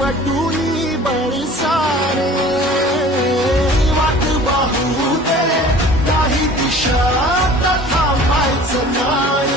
वटुनी बड़ी सारे वाट बाहू दे काही दिशा तथा मायचं नाय